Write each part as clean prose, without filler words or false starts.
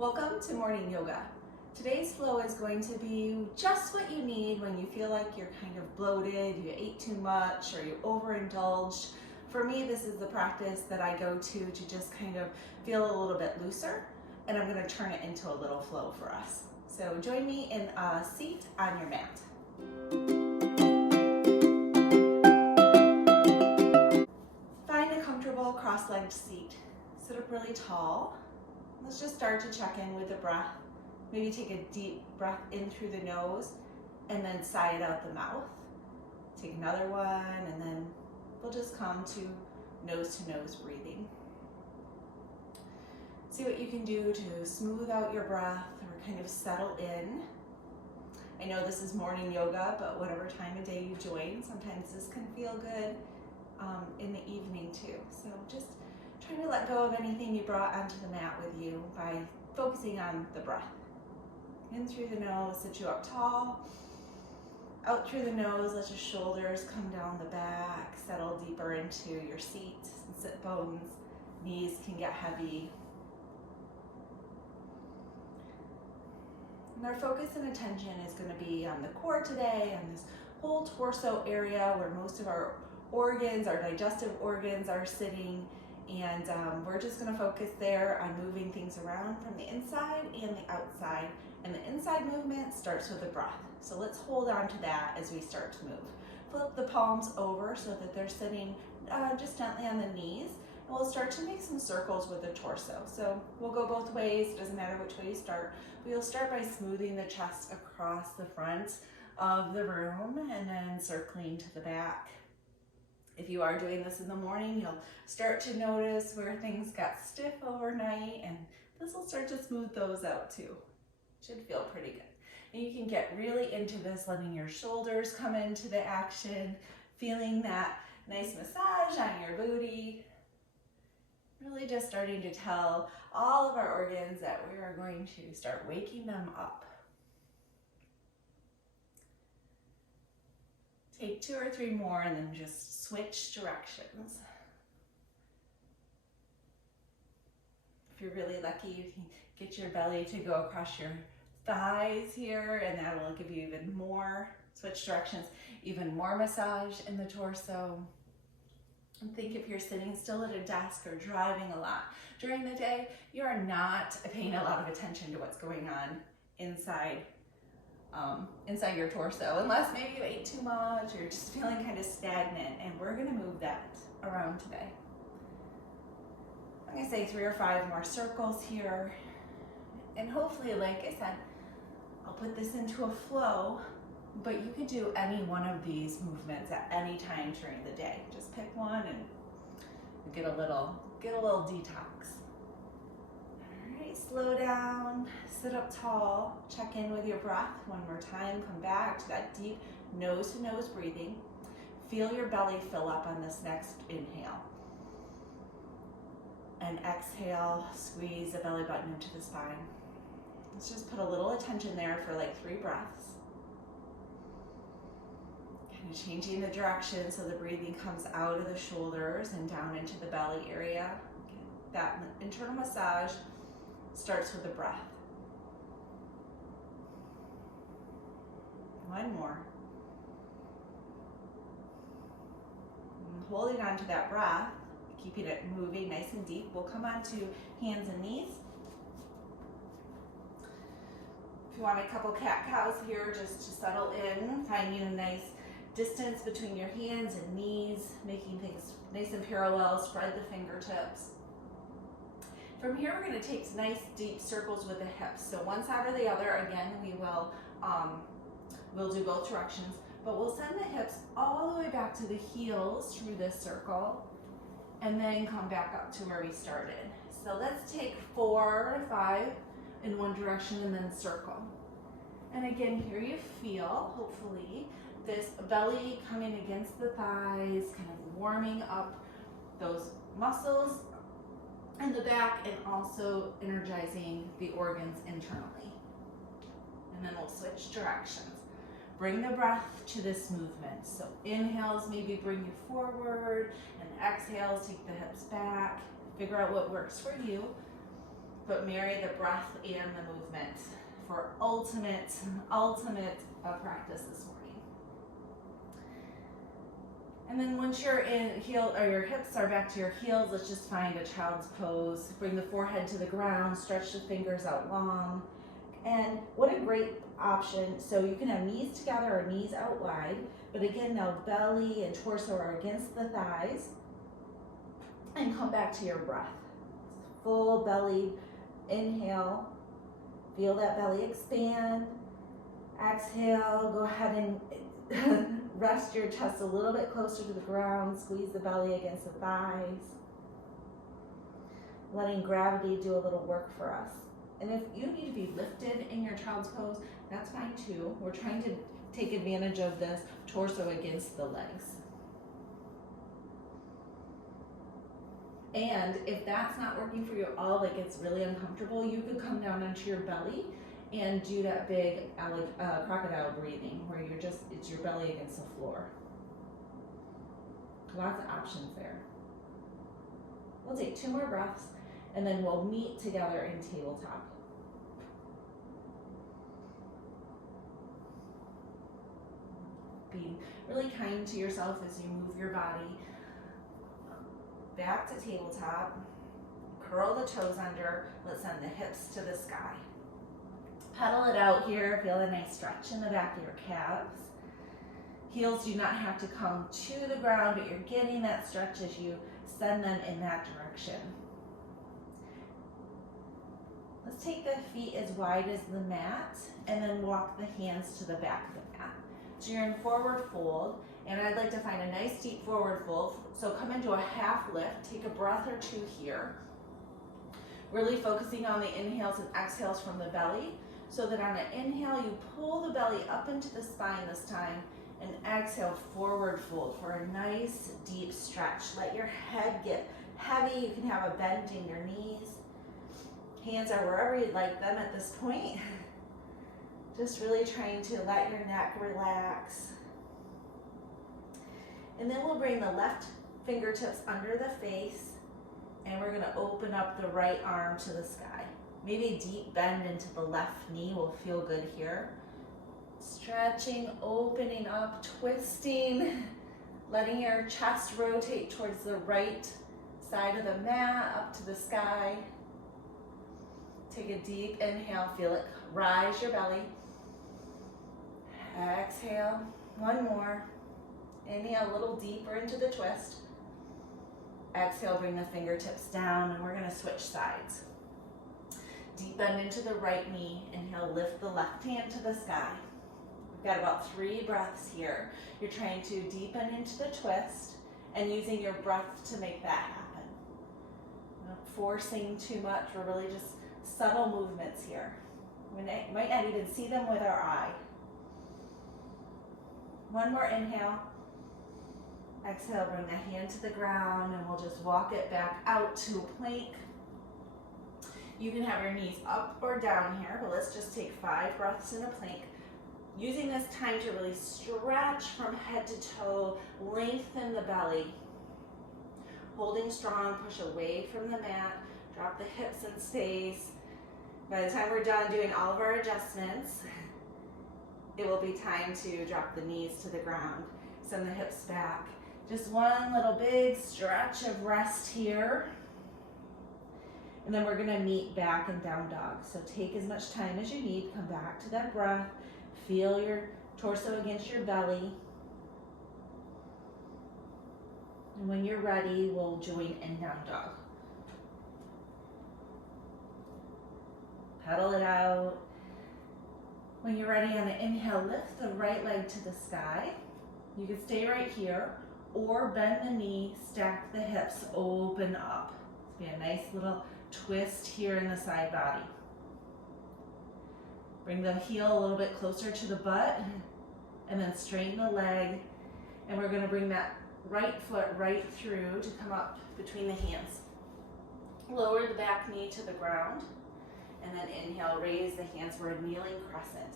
Welcome to morning yoga. Today's flow is going to be just what you need when you feel like you're kind of bloated, you ate too much, or you overindulged. For me, this is the practice that I go to just kind of feel a little bit looser, and I'm going to turn it into a little flow for us. So join me in a seat on your mat. Find a comfortable cross-legged seat. Sit up really tall. Let's just start to check in with the breath. Maybe take a deep breath in through the nose and then sigh it out the mouth. Take another one, and then we'll just come to nose breathing. See what you can do to smooth out your breath or kind of settle in. I know this is morning yoga, but whatever time of day you join, sometimes this can feel good in the evening too. So just trying to let go of anything you brought onto the mat with you by focusing on the breath. In through the nose, sit you up tall. Out through the nose, let your shoulders come down the back, settle deeper into your seat and sit bones. Knees can get heavy. And our focus and attention is going to be on the core today, on this whole torso area where most of our organs, our digestive organs are sitting. And we're just going to focus there on moving things around from the inside and the outside. And the inside movement starts with the breath. So let's hold on to that as we start to move. Flip the palms over so that they're sitting just gently on the knees. And we'll start to make some circles with the torso. So we'll go both ways. It doesn't matter which way you start. We'll start by smoothing the chest across the front of the room and then circling to the back. If you are doing this in the morning, you'll start to notice where things got stiff overnight, and this will start to smooth those out too. Should feel pretty good. And you can get really into this, letting your shoulders come into the action, feeling that nice massage on your booty. Really just starting to tell all of our organs that we are going to start waking them up. Take 2 or 3 more and then just switch directions. If you're really lucky, you can get your belly to go across your thighs here, and that will give you even more switch directions, even more massage in the torso. And think if you're sitting still at a desk or driving a lot during the day, you are not paying a lot of attention to what's going on inside your torso, unless maybe you ate too much or just feeling kind of stagnant, and we're going to move that around today. I'm going to say 3 or 5 more circles here, and hopefully, like I said, I'll put this into a flow, but you could do any one of these movements at any time during the day. Just pick one and get a little detox. Slow down, sit up tall, check in with your breath one more time. Come back to that deep nose-to-nose breathing. Feel your belly fill up on this next inhale. And exhale, squeeze the belly button into the spine. Let's just put a little attention there for like 3 breaths. Kind of changing the direction so the breathing comes out of the shoulders and down into the belly area. Okay. That internal massage starts with the breath. One more. And holding on to that breath, keeping it moving nice and deep. We'll come on to hands and knees. If you want a couple cat-cows here, just to settle in, finding a nice distance between your hands and knees, making things nice and parallel, spread the fingertips. From here, we're going to take nice deep circles with the hips. So one side or the other. Again, we will we'll do both directions, but we'll send the hips all the way back to the heels through this circle, and then come back up to where we started. So let's take 4 or 5 in one direction and then circle. And again, here you feel, hopefully, this belly coming against the thighs, kind of warming up those muscles in the back, and also energizing the organs internally. And then we'll switch directions. Bring the breath to this movement. So inhales maybe bring you forward, and exhales take the hips back. Figure out what works for you. but marry the breath and the movement for ultimate practice this morning. And then once you're in heel, or your hips are back to your heels, let's just find a child's pose. Bring the forehead to the ground, stretch the fingers out long. And what a great option. So you can have knees together or knees out wide, but again, now belly and torso are against the thighs. And come back to your breath. Full belly inhale. Feel that belly expand. Exhale, go ahead and rest your chest a little bit closer to the ground. Squeeze the belly against the thighs. Letting gravity do a little work for us. And if you need to be lifted in your child's pose, that's fine too. We're trying to take advantage of this torso against the legs. And if that's not working for you at all, like it's really uncomfortable, you could come down onto your belly and do that big crocodile breathing where it's your belly against the floor. Lots of options there. We'll take 2 more breaths and then we'll meet together in tabletop. Be really kind to yourself as you move your body back to tabletop. Curl the toes under. Let's send the hips to the sky. Pedal it out here. Feel a nice stretch in the back of your calves. Heels do not have to come to the ground, but you're getting that stretch as you send them in that direction. Let's take the feet as wide as the mat and then walk the hands to the back of the mat. So you're in forward fold, and I'd like to find a nice deep forward fold. So come into a half lift, take a breath or 2 here. Really focusing on the inhales and exhales from the belly, so that on an inhale, you pull the belly up into the spine this time, and exhale, forward fold for a nice deep stretch. Let your head get heavy. You can have a bend in your knees. Hands are wherever you'd like them at this point. Just really trying to let your neck relax. And then we'll bring the left fingertips under the face, and we're gonna open up the right arm to the sky. Maybe a deep bend into the left knee will feel good here. Stretching, opening up, twisting, letting your chest rotate towards the right side of the mat, up to the sky. Take a deep inhale, feel it rise your belly. Exhale, 1 more. Inhale a little deeper into the twist. Exhale, bring the fingertips down, and we're gonna switch sides. Deep bend into the right knee. Inhale, lift the left hand to the sky. We've got about 3 breaths here. You're trying to deepen into the twist and using your breath to make that happen. Not forcing too much. We're really just subtle movements here. We might not even see them with our eye. 1 more inhale. Exhale, bring the hand to the ground, and we'll just walk it back out to a plank. You can have your knees up or down here, but let's just take 5 breaths in a plank. Using this time to really stretch from head to toe, lengthen the belly. Holding strong, push away from the mat, drop the hips in space. By the time we're done doing all of our adjustments, it will be time to drop the knees to the ground. Send the hips back. Just 1 little big stretch of rest here. And then we're gonna meet back in down dog. So take as much time as you need. Come back to that breath. Feel your torso against your belly. And when you're ready, we'll join in down dog. Pedal it out. When you're ready on an inhale, lift the right leg to the sky. You can stay right here or bend the knee, stack the hips, open up. Be a nice little twist here in the side body. Bring the heel a little bit closer to the butt and then straighten the leg. And we're gonna bring that right foot right through to come up between the hands. Lower the back knee to the ground. And then inhale, raise the hands for a kneeling crescent.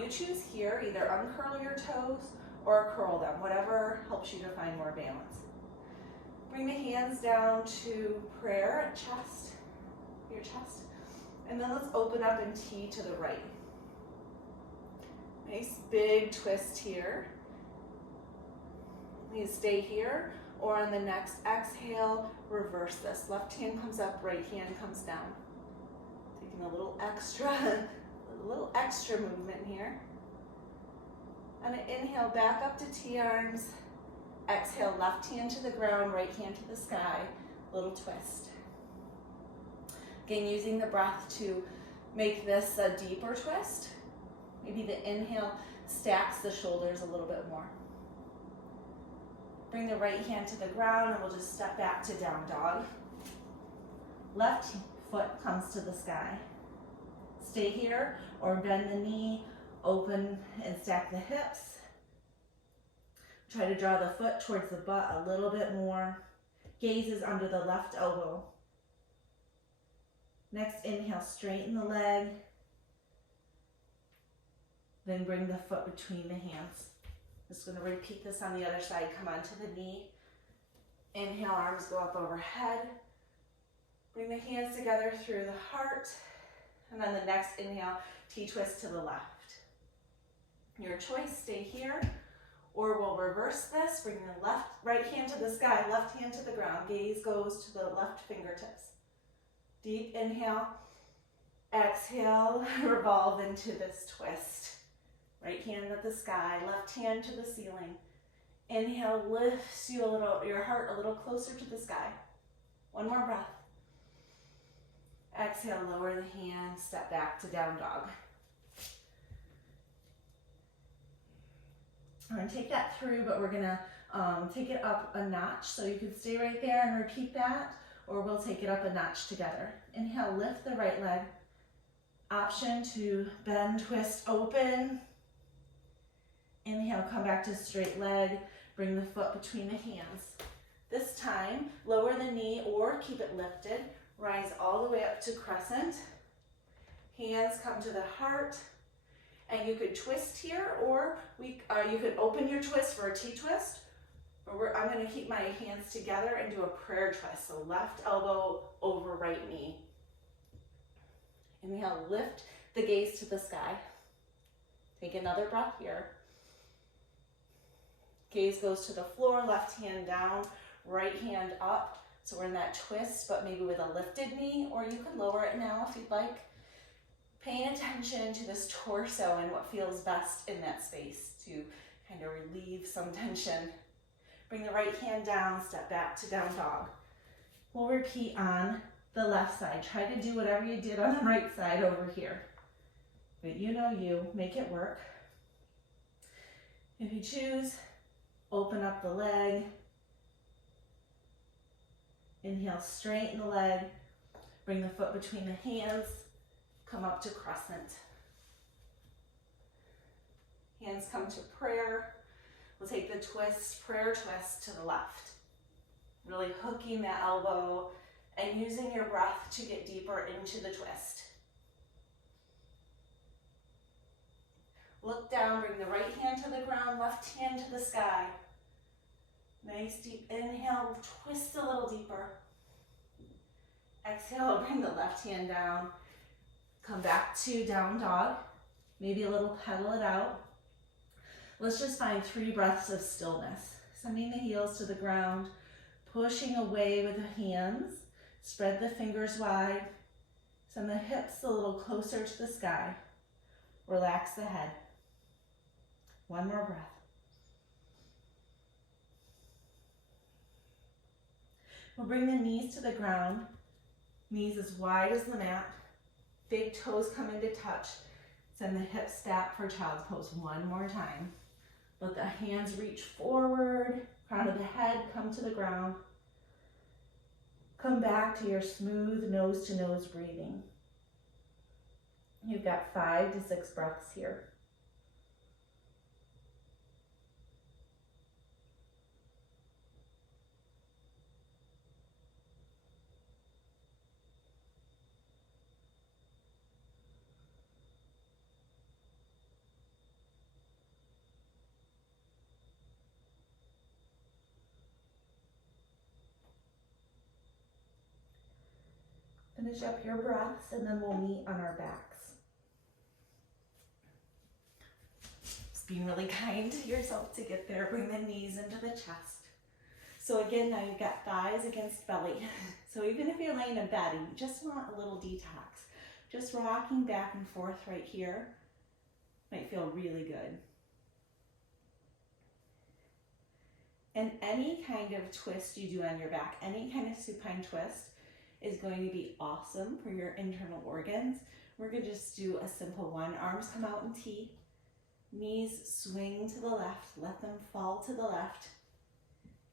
You choose here, either uncurl your toes or curl them, whatever helps you to find more balance. Bring the hands down to prayer at your chest. And then let's open up and T to the right. Nice big twist here. You stay here, or on the next exhale, reverse this. Left hand comes up, right hand comes down. Taking a little extra movement here. And an inhale, back up to T-arms. Exhale, left hand to the ground, right hand to the sky. Little twist. Again, using the breath to make this a deeper twist. Maybe the inhale stacks the shoulders a little bit more. Bring the right hand to the ground and we'll just step back to down dog. Left foot comes to the sky. Stay here or bend the knee, open and stack the hips. Try to draw the foot towards the butt a little bit more. Gaze is under the left elbow. Next inhale, straighten the leg. Then bring the foot between the hands. Just going to repeat this on the other side. Come onto the knee. Inhale, arms go up overhead. Bring the hands together through the heart. And then the next inhale, T-twist to the left. Your choice, stay here. Or we'll reverse this. Bring the right hand to the sky, left hand to the ground. Gaze goes to the left fingertips. Deep inhale. Exhale, revolve into this twist. Right hand at the sky, left hand to the ceiling. Inhale lifts your heart a little closer to the sky. One more breath. Exhale, lower the hand, step back to down dog. I'm going to take that through, but we're going to take it up a notch. So you can stay right there and repeat that, or we'll take it up a notch together. Inhale, lift the right leg. Option to bend, twist, open. Inhale, come back to straight leg. Bring the foot between the hands. This time, lower the knee or keep it lifted. Rise all the way up to crescent. Hands come to the heart. And you could twist here, or you could open your twist for a T-twist. I'm going to keep my hands together and do a prayer twist. So left elbow over right knee. Inhale, lift the gaze to the sky. Take another breath here. Gaze goes to the floor, left hand down, right hand up. So we're in that twist, but maybe with a lifted knee, or you can lower it now if you'd like. Paying attention to this torso and what feels best in that space to kind of relieve some tension. Bring the right hand down, step back to down dog. We'll repeat on the left side. Try to do whatever you did on the right side over here. But you know you, make it work. If you choose, open up the leg. Inhale, straighten the leg. Bring the foot between the hands. Come up to crescent. Hands come to prayer. We'll take the twist, prayer twist to the left. Really hooking that elbow and using your breath to get deeper into the twist. Look down, bring the right hand to the ground, left hand to the sky. Nice deep inhale, twist a little deeper. Exhale, bring the left hand down. Come back to down dog. Maybe a little pedal it out. Let's just find 3 breaths of stillness. Sending the heels to the ground, pushing away with the hands. Spread the fingers wide. Send the hips a little closer to the sky. Relax the head. One more breath. We'll bring the knees to the ground. Knees as wide as the mat. Big toes come into touch. Send the hips back for child's pose one more time. Let the hands reach forward. Crown of the head come to the ground. Come back to your smooth nose to nose breathing. You've got 5 to 6 breaths here. Finish up your breaths and then we'll meet on our backs. Just being really kind to yourself to get there. Bring the knees into the chest. So again, now you've got thighs against belly. So even if you're laying in bed and you just want a little detox, just rocking back and forth right here might feel really good. And any kind of twist you do on your back, any kind of supine twist is going to be awesome for your internal organs. We're going to just do a simple one. Arms come out in T. Knees swing to the left. Let them fall to the left.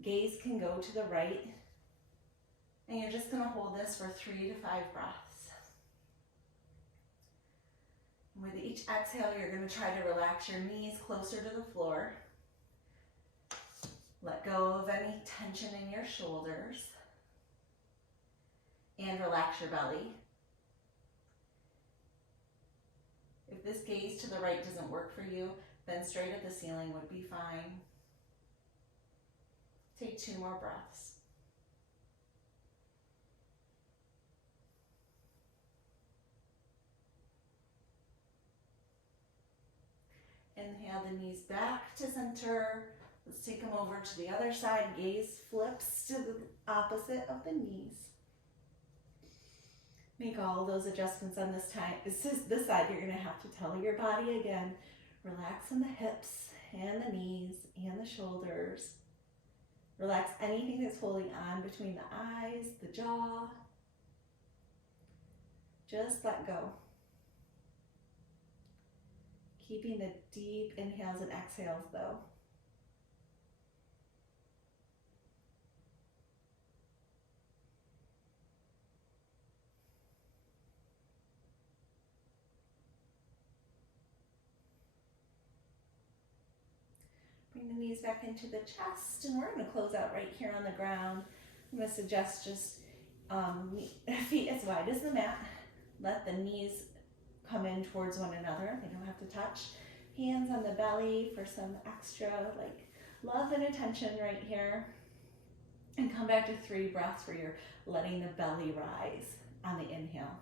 Gaze can go to the right. And you're just going to hold this for 3 to 5 breaths. And with each exhale, you're going to try to relax your knees closer to the floor. Let go of any tension in your shoulders. And relax your belly. If this gaze to the right doesn't work for you, then straight at the ceiling would be fine. Take 2 more breaths. Inhale the knees back to center. Let's take them over to the other side. Gaze flips to the opposite of the knees. Make all those adjustments on this side. You're going to have to tell your body again. Relax in the hips and the knees and the shoulders. Relax anything that's holding on between the eyes, the jaw. Just let go. Keeping the deep inhales and exhales though. Bring the knees back into the chest, and we're going to close out right here on the ground. I'm going to suggest just feet as wide as the mat. Let the knees come in towards one another. They don't have to touch. Hands on the belly for some extra love and attention right here. And come back to 3 breaths where you're letting the belly rise on the inhale.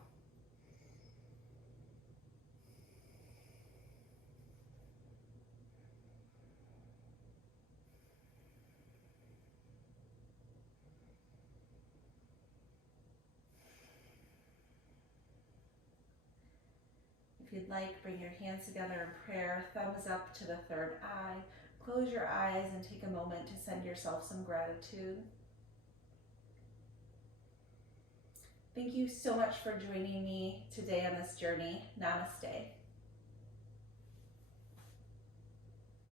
If you'd like, bring your hands together in prayer, thumbs up to the 3rd eye. Close your eyes and take a moment to send yourself some gratitude. Thank you so much for joining me today on this journey. Namaste.